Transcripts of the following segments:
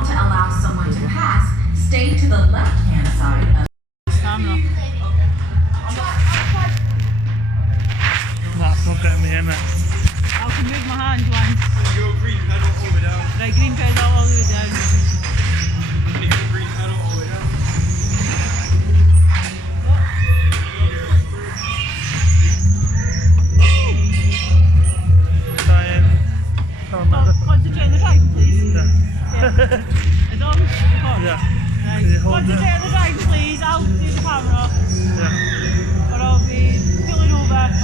want to allow someone to pass, stay to the left-hand side of That's not getting me in it. I can move my hand once. Your green pedal all the way down. Right, green pedal all the way down. And your green pedal all the way down. Concentrate on the driving, please. Yeah. As long as you can. Yeah. Right. Can you hold Concentrate it? on the driving, please. I'll do the camera. Yeah. Or I'll be pulling over and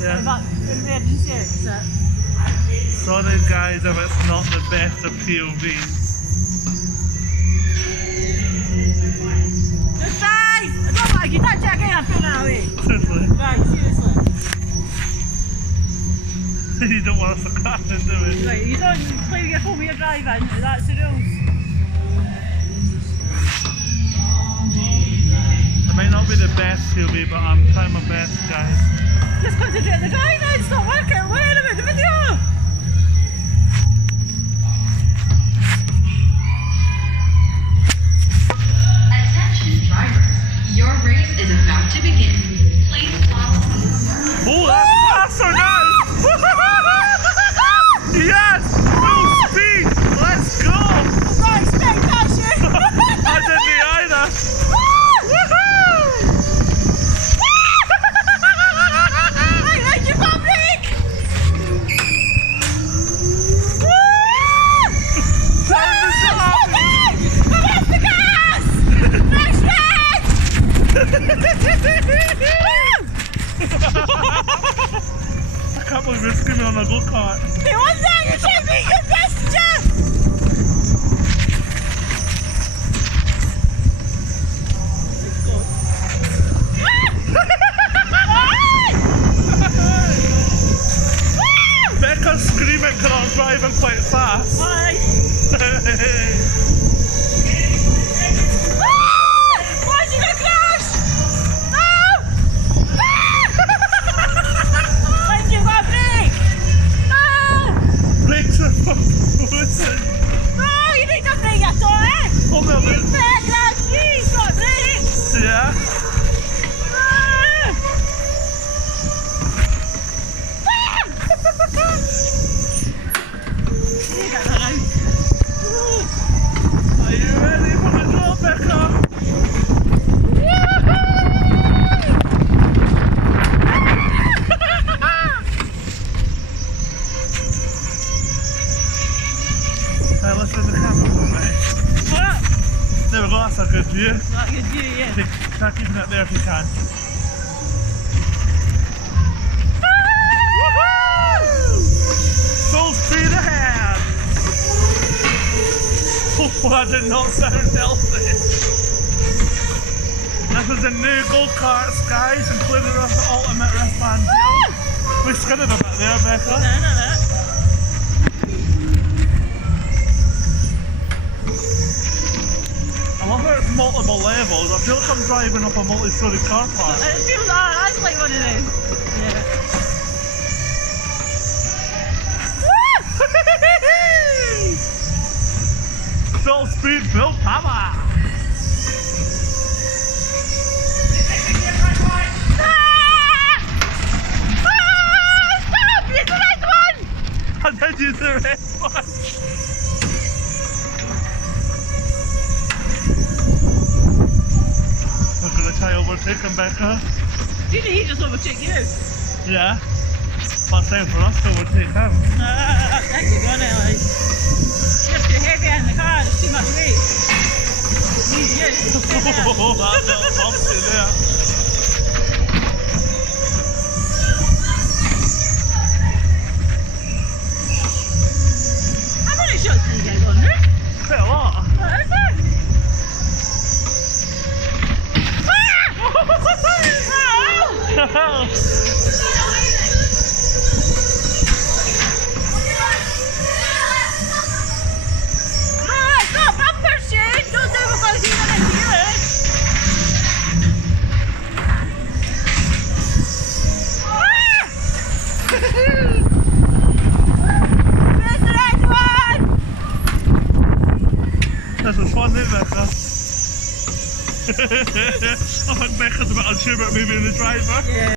Yeah. that's emergency exit. Sorry guys if it's not the best of POVs. Just drive! I don't like you touch it again, I'm pulling it away. Seriously. Right, seriously. You don't want us to crash into it. Right, you don't play with your phone when you're driving, that's the rules. It might not be the best POV, but I'm trying my best, guys. Just concentrate on the driving, it's not working, worry about the video! Attention drivers, your race is about to begin. Please follow the Oh, that's faster now! Yes! Full speed! Let's go! I didn't expect that shit! I didn't either! Right, your front brake! Turn this off! Where's the gas? Fresh I can't believe you're screaming on a go-kart. Hey, what's that? You're trying to make your passenger! Becca's screaming because I'm driving quite fast. Hi! Why did I crash? No! When you got brake? No! Brakes are frozen. No, you need to brake at all, eh? Hold on a You minute. brake like these, not brakes! Yeah? You got that out. Are you ready for the drop, Becca? Hey, let's do the camera for me. What? There we go, that's a good view. Not good view, yeah. Try keeping it there if you can. Full speed ahead! Oh, that did not sound healthy. This is the new go-karts, guys, including the ultimate wristband. We skidded a bit there, Becca. No, no, no. I love how it's multiple levels. I feel like I'm driving up a multi-story car park. It feels that's like one of them. Yeah. Full speed, full power! Stop! It's the right one! I did use the red one! We're gonna try overtaking Becca. Didn't he just overtake you? Yeah. First time for us to overtake him. I think you're gonna like. You're too heavy in the car, there's too much weight. Need you. Oh, that little bumpy there. How many shots did you get on there? Quite a lot. What is it? This was fun, isn't it, Becca? I think Becca's a bit unsure about me being the driver. Yeah.